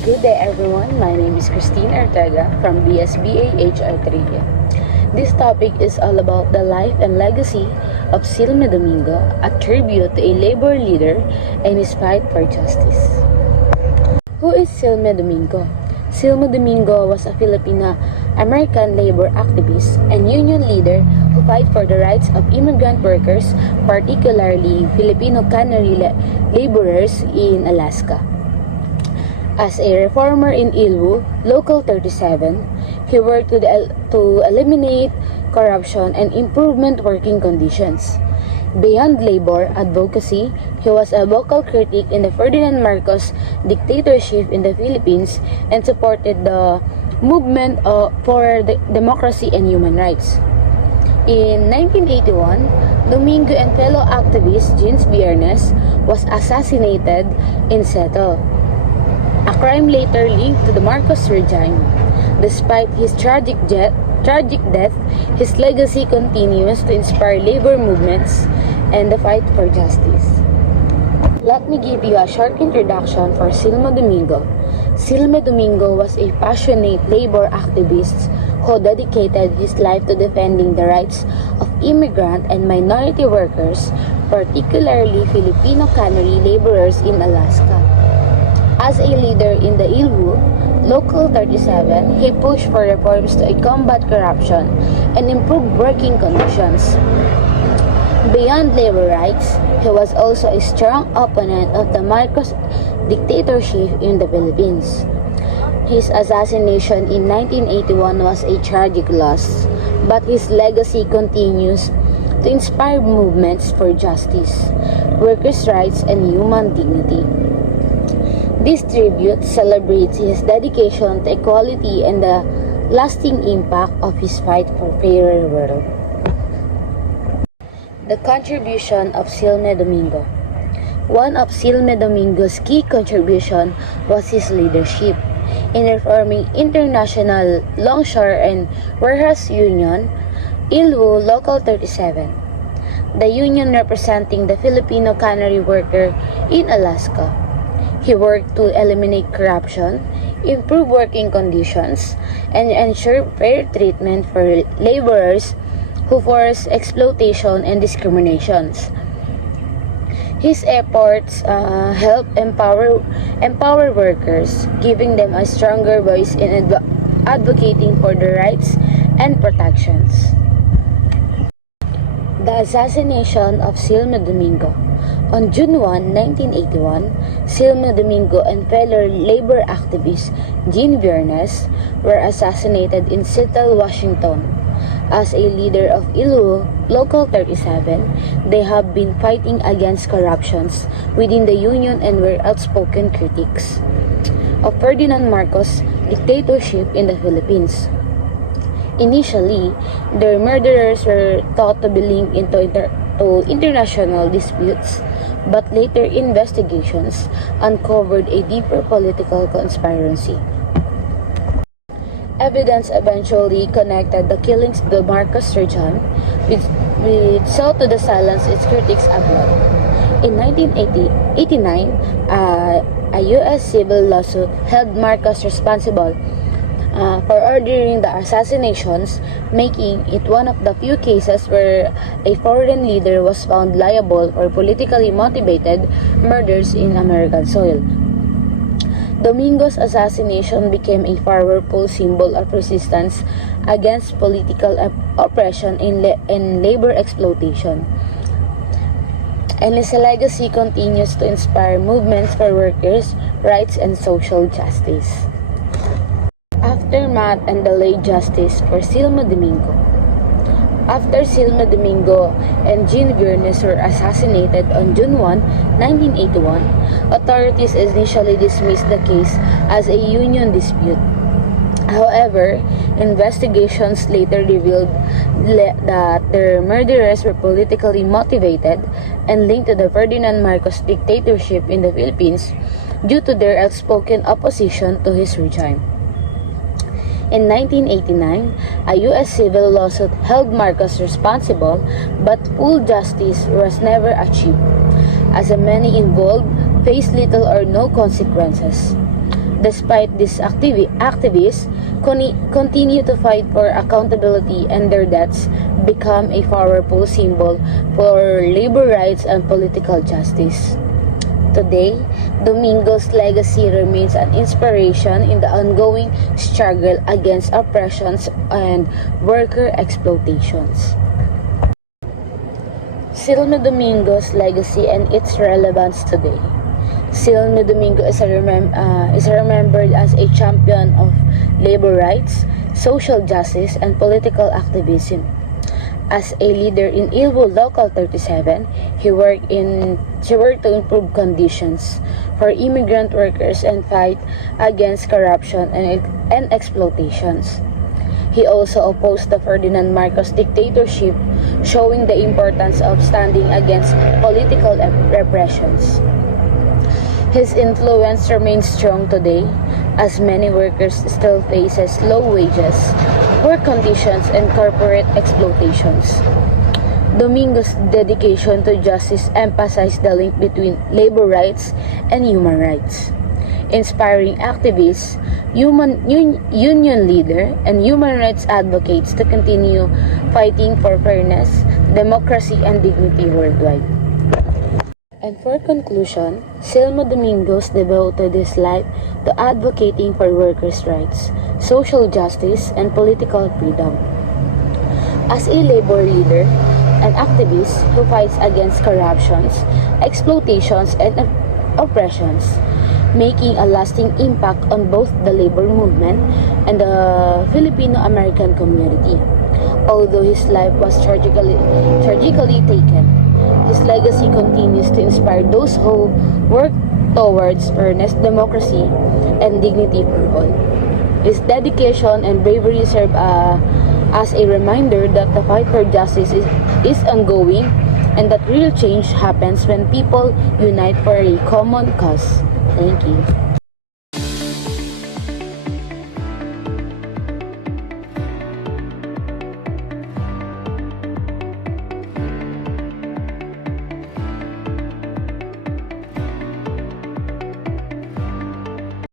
Good day everyone, my name is Christine Ortega from BSBA HR3. This topic is all about the life and legacy of Silme Domingo, a tribute to a labor leader and his fight for justice. Who is Silme Domingo? Silme Domingo was a Filipino-American labor activist and union leader who fight for the rights of immigrant workers, particularly Filipino cannery laborers in Alaska. As a reformer in Ilwu, Local 37, he worked to eliminate corruption and improvement working conditions. Beyond labor advocacy, he was a vocal critic in the Ferdinand Marcos dictatorship in the Philippines and supported the movement for democracy and human rights. In 1981, Domingo and fellow activist Jeans Biernes was assassinated in Seattle, a crime later linked to the Marcos regime. Despite his tragic death, his legacy continues to inspire labor movements and the fight for justice. Let me give you a short introduction for Silme Domingo. Silme Domingo was a passionate labor activist who dedicated his life to defending the rights of immigrant and minority workers, particularly Filipino cannery laborers in Alaska. As a leader in the Ilwu, Local 37, he pushed for reforms to combat corruption and improve working conditions. Beyond labor rights, he was also a strong opponent of the Marcos dictatorship in the Philippines. His assassination in 1981 was a tragic loss, but his legacy continues to inspire movements for justice, workers' rights, and human dignity. This tribute celebrates his dedication to equality and the lasting impact of his fight for a fairer world. The contribution of Silme Domingo. One of Silme Domingo's key contributions was his leadership in reforming International Longshore and Warehouse Union, Ilwu Local 37, the union representing the Filipino cannery worker in Alaska. He worked to eliminate corruption, improve working conditions, and ensure fair treatment for laborers who face exploitation and discriminations. His efforts help empower workers, giving them a stronger voice in advocating for their rights and protections. The assassination of Silme Domingo. On June 1, 1981, Silme Domingo and fellow labor activist Jean Biernes were assassinated in Seattle, Washington. As a leader of Ilwu, Local 37, they have been fighting against corruptions within the union and were outspoken critics of Ferdinand Marcos dictatorship in the Philippines. Initially, their murderers were thought to be linked into international disputes, but later investigations uncovered a deeper political conspiracy. Evidence eventually connected the killings to the Marcos regime, which sought to silence its critics abroad. In 1989, a U.S. civil lawsuit held Marcos responsible for ordering the assassinations, making it one of the few cases where a foreign leader was found liable for politically motivated murders in American soil. Domingo's assassination became a powerful symbol of resistance against political oppression and labor exploitation. And his legacy continues to inspire movements for workers' rights and social justice. Aftermath and delayed justice for Silme Domingo. After Silme Domingo and Jean Biernes were assassinated on June 1, 1981, authorities initially dismissed the case as a union dispute. However, investigations later revealed that their murderers were politically motivated and linked to the Ferdinand Marcos dictatorship in the Philippines due to their outspoken opposition to his regime. In 1989, a U.S. civil lawsuit held Marcos responsible, but full justice was never achieved, as many involved faced little or no consequences. Despite these activists continue to fight for accountability, and their deaths become a powerful symbol for labor rights and political justice. Today, Domingo's legacy remains an inspiration in the ongoing struggle against oppressions and worker exploitations. Silme Domingo's legacy and its relevance today. Silme Domingo is remembered as a champion of labor rights, social justice, and political activism. As a leader in Ilbo Local 37, she worked to improve conditions for immigrant workers and fight against corruption and exploitations. He also opposed the Ferdinand Marcos dictatorship, showing the importance of standing against political repressions. His influence remains strong today, as many workers still faces low wages, poor conditions, and corporate exploitations. Domingo's dedication to justice emphasized the link between labor rights and human rights, inspiring activists, union leaders, and human rights advocates to continue fighting for fairness, democracy, and dignity worldwide. And for conclusion, Silme Domingos devoted his life to advocating for workers' rights, social justice, and political freedom. As a labor leader, an activist who fights against corruptions, exploitations, and oppressions, making a lasting impact on both the labor movement and the Filipino-American community. Although his life was tragically taken, his legacy continues to inspire those who work towards fairness, democracy, and dignity for all. His dedication and bravery serve as a reminder that the fight for justice is ongoing, and that real change happens when people unite for a common cause. Thank you.